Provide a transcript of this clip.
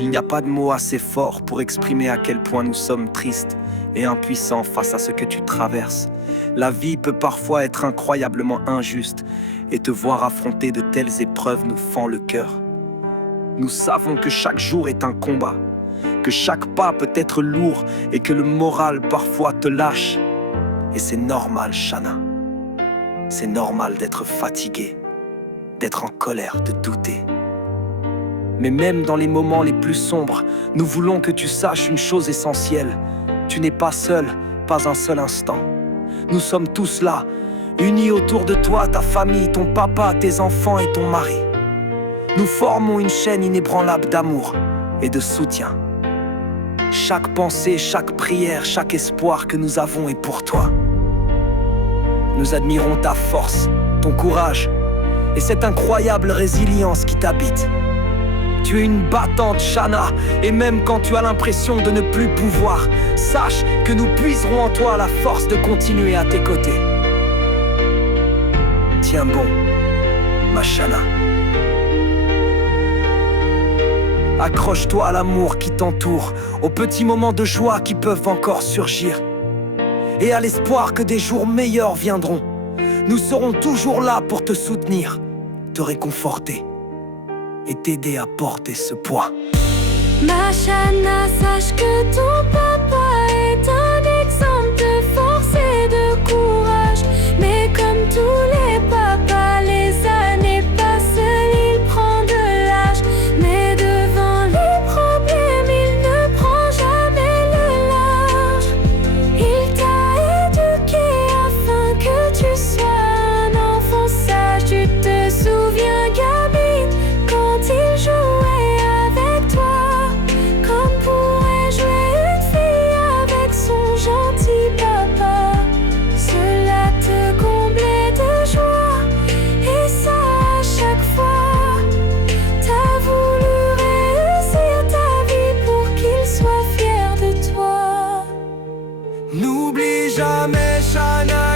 Il n'y a pas de mots assez forts pour exprimer à quel point nous sommes tristes et impuissants face à ce que tu traverses. La vie peut parfois être incroyablement injuste et te voir affronter de telles épreuves nous fend le cœur. Nous savons que chaque jour est un combat, que chaque pas peut être lourd et que le moral parfois te lâche. Et c'est normal, Shana. C'est normal d'être fatigué, d'être en colère, de douter. Mais même dans les moments les plus sombres, nous voulons que tu saches une chose essentielle. Tu n'es pas seul, pas un seul instant. Nous sommes tous là, unis autour de toi, ta famille, ton papa, tes enfants et ton mari. Nous formons une chaîne inébranlable d'amour et de soutien. Chaque pensée, chaque prière, chaque espoir que nous avons est pour toi. Nous admirons ta force, ton courage et cette incroyable résilience qui t'habite. Tu es une battante, Shana, et même quand tu as l'impression de ne plus pouvoir, sache que nous puiserons en toi la force de continuer à tes côtés. Tiens bon, ma Shana. Accroche-toi à l'amour qui t'entoure, aux petits moments de joie qui peuvent encore surgir, et à l'espoir que des jours meilleurs viendront. Nous serons toujours là pour te soutenir, te réconforter et t'aider à porter ce poids. Ma Shana, sache que ton papa est un exemple de force et de courage. Mais comme tous les papas, les années passent, il prend de l'âge. Mais devant les problèmes, il ne prend jamais le large. Il t'a éduqué afin que tu sois un enfant sage. Tu te souviens, Gabi, quand il jouait avec toi, comme pourrait jouer une fille avec son gentil papa. Cela te comblait de joie, et ça à chaque fois. T'as voulu réussir ta vie pour qu'il soit fier de toi. N'oublie jamais, Shana.